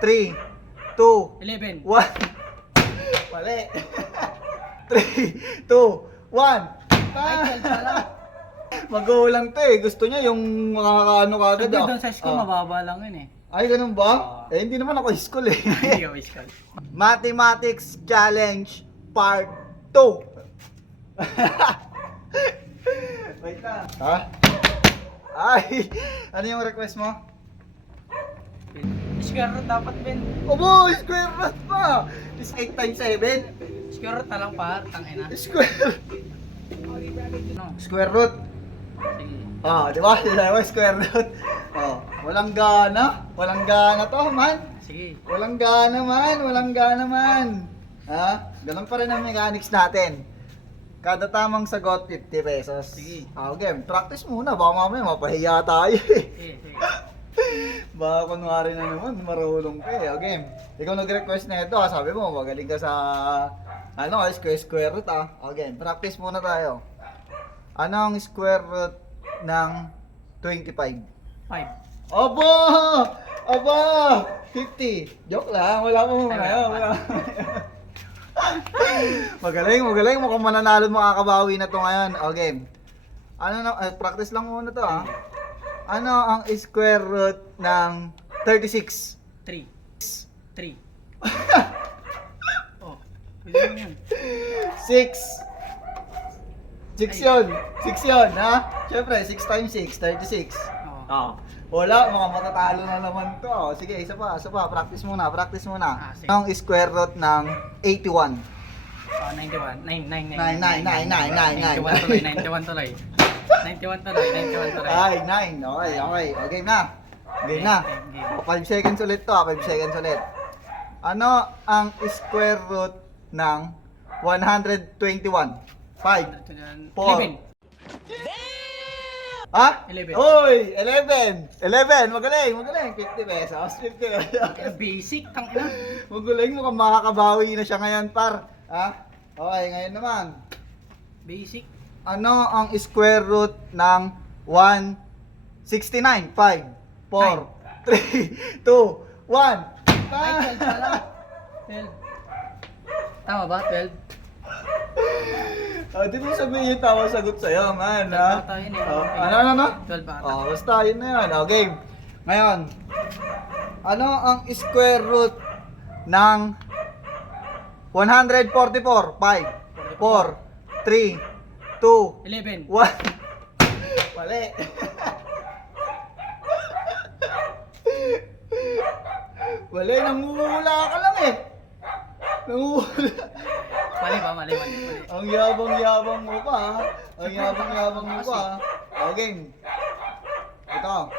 3, 2, 11. 1. Mali. 3, 2, 1. Ay, 12 pala. Magulang to eh. Gusto niya yung makakaano ka agad. Sabi doon sa school, mababa lang yun eh. Ay, ganun ba? Eh, hindi naman ako school eh. Hindi ako school. Mathematics Challenge Part 2. Wait na. Ha? Ay, ano yung request mo? Square root dapat, Ben. Obo, square root pa! Is 8 times 7? Square root na lang pa, tangina. Square. No, Square root. sige. Di ba? Dalawa square root. Walang gana. Walang gana to, man. Sige. Walang gana man. Walang gana man. Ha? Ganun pa rin ang mechanics natin. Kada tamang sagot, 50 pesos. Sige. Game. Practice muna. Baka mamaya mapahiya tayo eh. Sige. Baka kunwari na naman, marulong ka eh. Game. Ikaw nag-request na ito, sabi mo, magaling ka sa square root Game. Practice muna tayo. Ano ang square root ng 25? 5. Aba! Aba! 50. Joke lang, wala mo muna yun. Magaling. Mukhang mananalo makakabawi na to ngayon. Game. Practice lang muna to Ano ang square root ng 36? 3. 3. Oh, pwede mo yan. 6. 6 yun. 6 yun, ha? Siyempre, 6 times 6, 36. Oo. Wala, mga matatalo na naman to. Sige, isa pa. Practice muna. Sige. Ang square root ng 81? 91. 9. 9. 91 tuloy. 91 tuloy. Ay, 9. Okay. Game na. Game na. 5 seconds ulit to. 5 seconds ulit. Ano ang square root ng 121? 5. 4. 11. Ha? 11. Uy! 11! 11! Magaling! 50 pesos. 50 pesos. Basic, tangina. Magaling, mukhang makakabawi na siya ngayon, par. Ha? Okay, ngayon naman. Basic. Ano ang square root ng 169? 5, 4, 3, 2, 1. Ay, 12 pala. 12. Tama ba? 12? Di mo sabihin yung tama sagot sa'yo, man, ha? 12 ata yun eh. Ano? 12 pa ata. Basta yun na yun. Game. Ngayon, ano ang square root ng 144? 5, 4, 3, 2, 1. 11. Mali. Mali, nanguhula ka lang eh. Nanguhula. Mali. Ang yabang-yabang mo pa, ha? Ang yabang-yabang mo pa, ha? Game. Ito.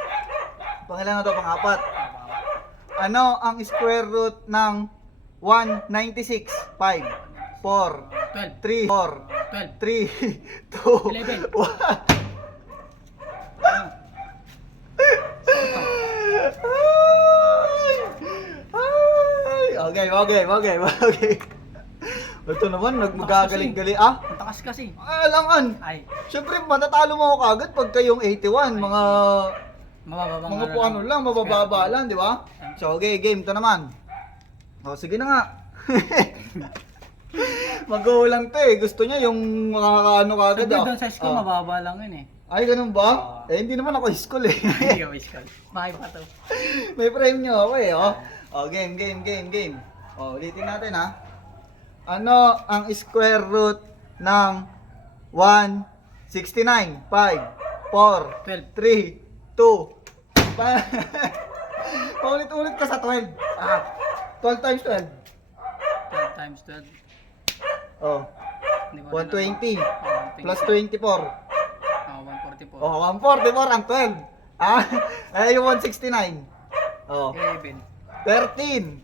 Pangilan na to, pang-apat. Ano ang square root ng 196? 5, 4, 3, 4, 3, 2, 11. 1. Okay. Ito naman, magagaling-galing. Ang takas kasi. Alangan. Ay, Siyempre, matatalo mo ako kagad pagka yung 81. mabababa Mga mabababa lang, di ba? So, okay, game to naman. Sige na nga. Magulang to eh. Gusto niya yung makakaano kagad. Sabi doon sa school, mababa lang yun eh. Ay, ganun ba? Hindi naman ako school eh. Hindi ako school. Bakit pa to? May frame nyo ako eh, game. Ulitin natin ha. Ano ang square root ng 169? 5, 4, 3, 2, paulit-ulit ka sa 12. 12 times 12. 12 times 12. Hindi ko 120 120. plus 24. 144. 144 ang 12. Ay, yung 169. 11. 13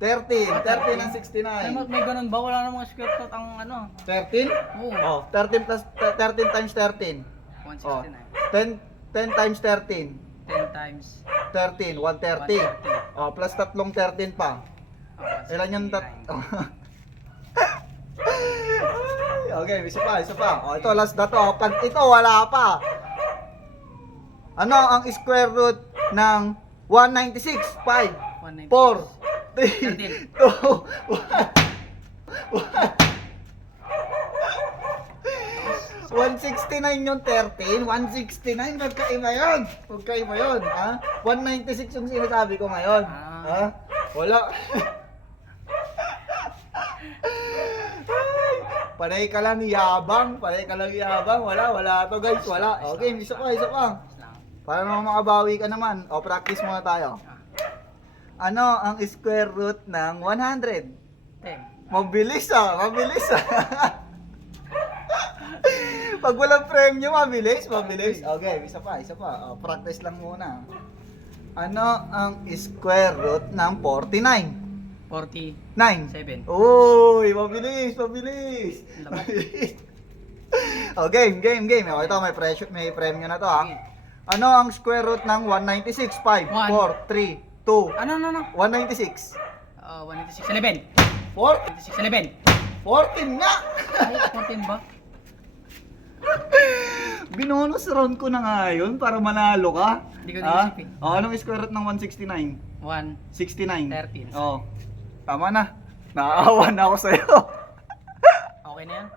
ang 69. May ganun ba? Wala namang square root ang ano. 13? Oo. 13 plus 13 times 13. 169. 10 times 13. 10 times 13, 130. Plus tatlong 13 pa. Ilan yung Okay, isa pa. Ito last na to. Pag ito wala pa. Ano ang square root ng 196? 5, 4, 3, 2, 169 yung 13, 169, magkaiba yun. Magkaiba yun, ha? 196 yung sinasabi ko ngayon. Ha? Wala. Ay, panay ka lang yabang, wala to guys, wala. Okay, isa pa. Para naman makabawi ka naman. O, practice muna tayo. Ano ang square root ng 100? 10. Mabilis ah. Pag walang premyo, mabilis. Okay, isa pa. O, practice lang muna. Ano ang square root ng 49? 47. 9. Uy, mabilis. Laban. O, game. O, ito, may premyo na to ha. Ano ang square root ng 196? 5, 4, 3, 2, Ano? 196. 196. 11. 4, 196. 11. 14 nga! Ay, 14 ba? Binonus round ko na nga yun para manalo ka. Hindi ko naisip eh. O, anong square root ng 169? 1. 69. 13. Oh, tama na. Naaawa na ako sa'yo. Okay na yan?